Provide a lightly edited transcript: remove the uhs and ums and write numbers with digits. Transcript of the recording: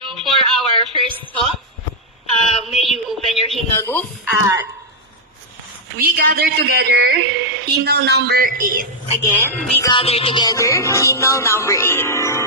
So for our first song, may you open your hymnal book at We Gather Together, hymnal number 8. Again, We Gather Together, hymnal number 8.